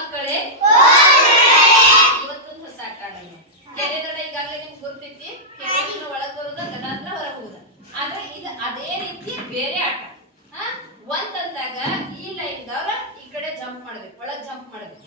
ಮಕ್ಕಳೇ? ಇವತ್ತೊಂದು ಹೊಸ ಕಾಡಲ್ಲ ಕೆರೆ ದಡ ಈಗಾಗಲೇ ನಿಮ್ಗೆ ಗೊತ್ತೈತಿ ಕೆರೆಯಿಂದ ಒಳಗೆ ಬರುದ ದಡ ಹತ್ರ ಹೊರಗೆ ಆದ್ರೆ ಇದು ಅದೇ ರೀತಿ ಬೇರೆ ಆಟ. ಹಾ? ಒಂದಂದಾಗ ಈ ಲೈನ್ ಅವ್ರ ಈ ಕಡೆ ಜಂಪ್ ಮಾಡ್ಬೇಕು, ಒಳಗೆ ಜಂಪ್ ಮಾಡ್ಬೇಕು.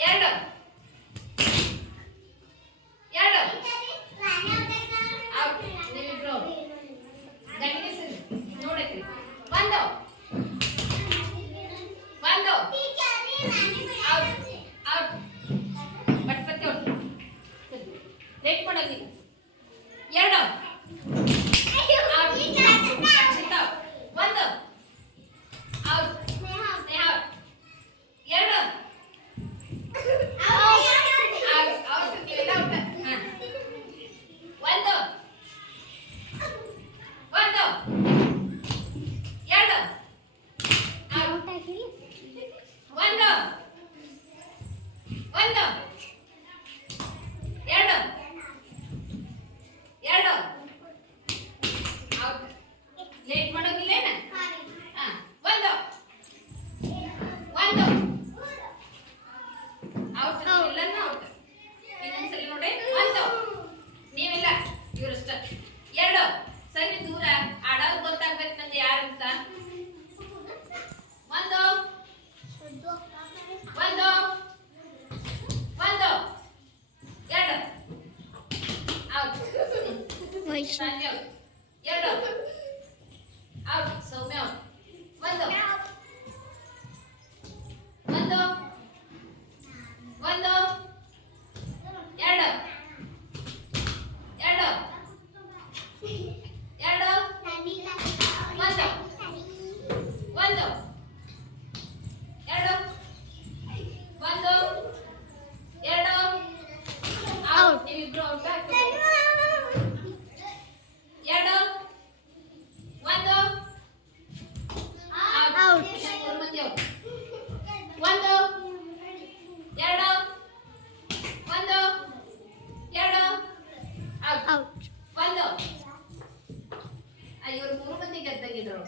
ಎರಡು. ಒಂದು. ಒಂದು. São meu. Mas não. Out ಒಂದು. ಇವ್ರು ಮೂರು ಮಂದಿ ಗೆದ್ದಂಗಿದ್ರು